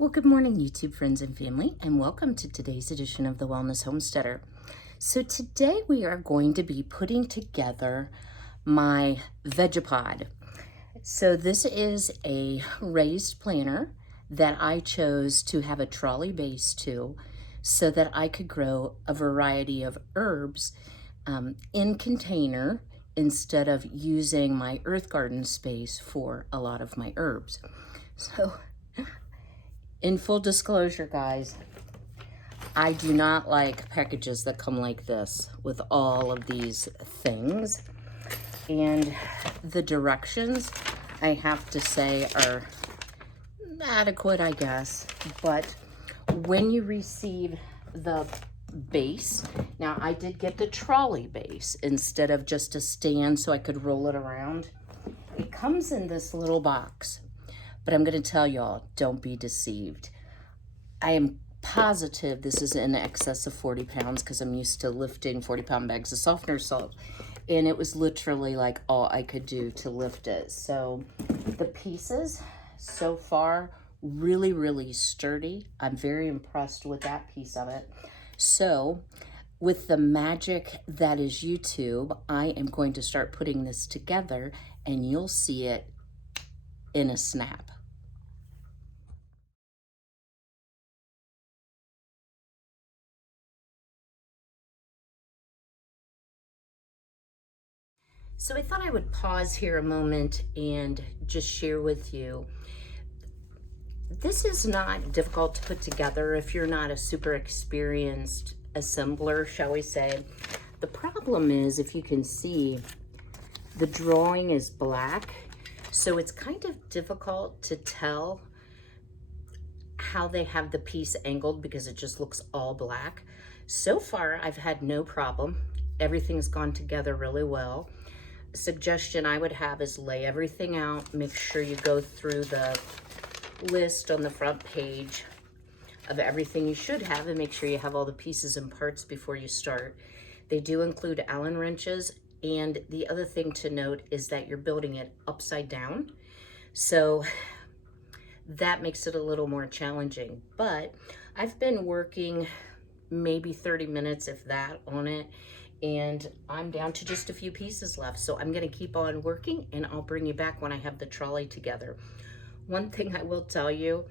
Well, good morning, YouTube friends and family, and welcome to today's edition of the Wellness Homesteader. So today we are going to be putting together my Vegepod. So this is a raised planter that I chose to have a trolley base to so that I could grow a variety of herbs in container instead of using my earth garden space for a lot of my herbs. So in full disclosure, guys, I do not like packages that come like this with all of these things. And the directions, I have to say, are adequate, I guess. But when you receive the base, now I did get the trolley base instead of just a stand so I could roll it around. It comes in this little box. But I'm going to tell y'all, don't be deceived. I am positive this is in excess of 40 pounds because I'm used to lifting 40-pound bags of softener salt. And it was literally like all I could do to lift it. So the pieces so far, really, really sturdy. I'm very impressed with that piece of it. So with the magic that is YouTube, I am going to start putting this together and you'll see it in a snap. So I thought I would pause here a moment and just share with you. This is not difficult to put together if you're not a super experienced assembler, shall we say. The problem is, if you can see, the drawing is black, so it's kind of difficult to tell how they have the piece angled because it just looks all black. So far, I've had no problem. Everything's gone together really well. Suggestion I would have is lay everything out. Make sure you go through the list on the front page of everything you should have and make sure you have all the pieces and parts before you start. They do include Allen wrenches, and the other thing to note is that you're building it upside down. So that makes it a little more challenging. But I've been working maybe 30 minutes, if that, on it. And I'm down to just a few pieces left. So I'm gonna keep on working and I'll bring you back when I have the trolley together. One thing I will tell you,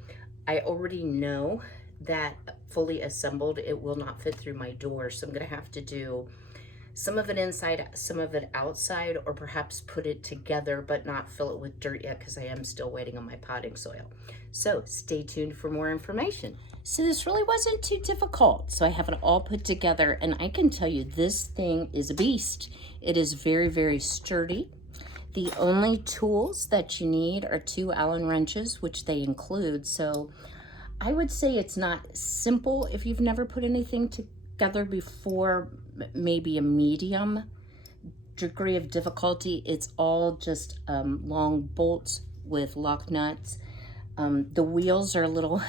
I already know that fully assembled, it will not fit through my door. So I'm gonna have to do some of it inside, some of it outside, or perhaps put it together, but not fill it with dirt yet because I am still waiting on my potting soil. So stay tuned for more information. So this really wasn't too difficult. So I have it all put together and I can tell you this thing is a beast. It is very, very sturdy. The only tools that you need are 2 Allen wrenches, which they include. So I would say it's not simple if you've never put anything together before, maybe a medium degree of difficulty. It's all just long bolts with lock nuts. The wheels are a little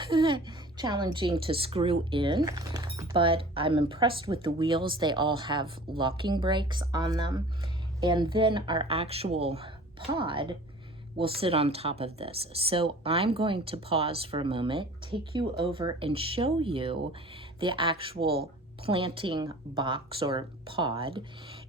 challenging to screw in, but I'm impressed with the wheels. They all have locking brakes on them. And then our actual pod will sit on top of this. So I'm going to pause for a moment, take you over and show you the actual planting box or pod.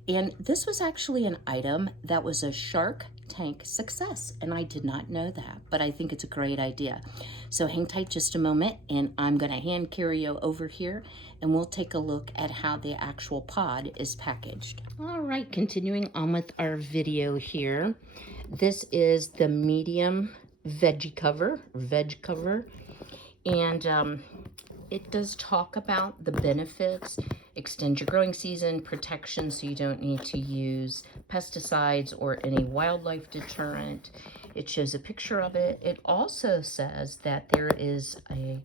And this was actually an item that was a Shark Tank success, and I did not know that, but I think it's a great idea. So hang tight just a moment, and I'm going to hand carry you over here, and we'll take a look at how the actual pod is packaged. All right, continuing on with our video here. This is the medium veg cover, and it does talk about the benefits, extend your growing season, protection so you don't need to use pesticides or any wildlife deterrent. It shows a picture of it. It also says that there is a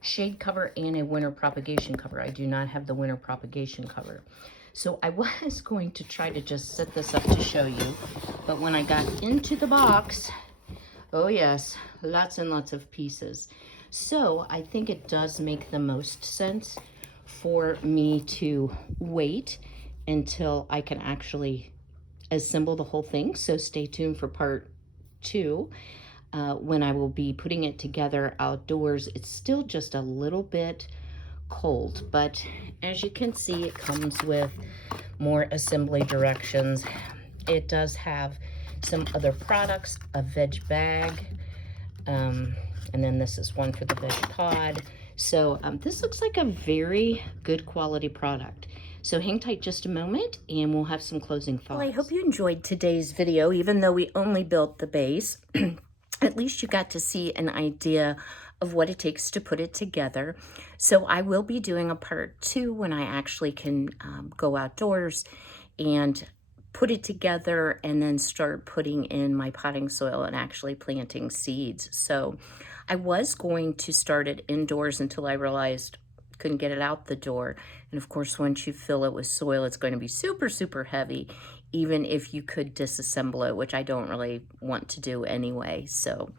shade cover and a winter propagation cover. I do not have the winter propagation cover. So I was going to try to just set this up to show you, but when I got into the box, oh yes, lots and lots of pieces. So I think it does make the most sense for me to wait until I can actually assemble the whole thing. So stay tuned for part 2. when I will be putting it together outdoors. It's still just a little bit cold, but as you can see, it comes with more assembly directions. It does have some other products, a veg bag, and then this is one for the Vegepod. So this looks like a very good quality product. So hang tight just a moment and we'll have some closing thoughts. Well, I hope you enjoyed today's video, even though we only built the base. At least you got to see an idea of what it takes to put it together. So I will be doing a part 2 when I actually can go outdoors and put it together and then start putting in my potting soil and actually planting seeds. So I was going to start it indoors until I realized couldn't get it out the door. And of course, once you fill it with soil, it's going to be super, super heavy, even if you could disassemble it, which I don't really want to do anyway. So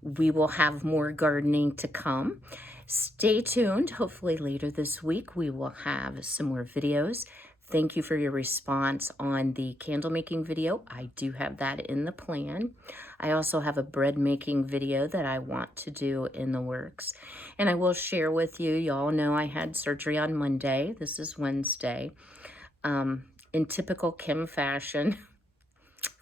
we will have more gardening to come. Stay tuned. Hopefully later this week, we will have some more videos. Thank you for your response on the candle making video. I do have that in the plan. I also have a bread making video that I want to do in the works. And I will share with you, y'all know I had surgery on Monday. This is Wednesday. In typical Kim fashion,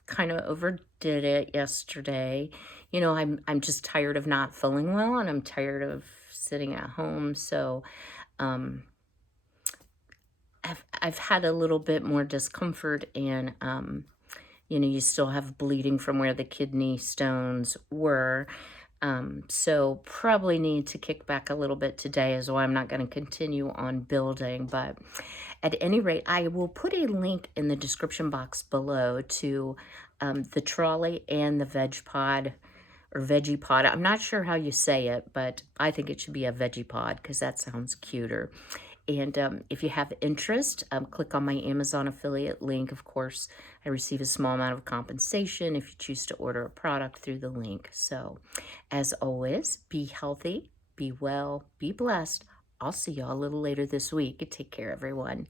kind of overdid it yesterday. You know, I'm just tired of not feeling well, and I'm tired of sitting at home. So I've had a little bit more discomfort, and you know, you still have bleeding from where the kidney stones were. So probably need to kick back a little bit today, as well. I'm not going to continue on building, but at any rate, I will put a link in the description box below to the Trolley and the Vegepod or Vegepod. I'm not sure how you say it, but I think it should be a Vegepod because that sounds cuter. And if you have interest, click on my Amazon affiliate link. Of course, I receive a small amount of compensation if you choose to order a product through the link. So, as always, be healthy, be well, be blessed. I'll see y'all a little later this week. Take care, everyone.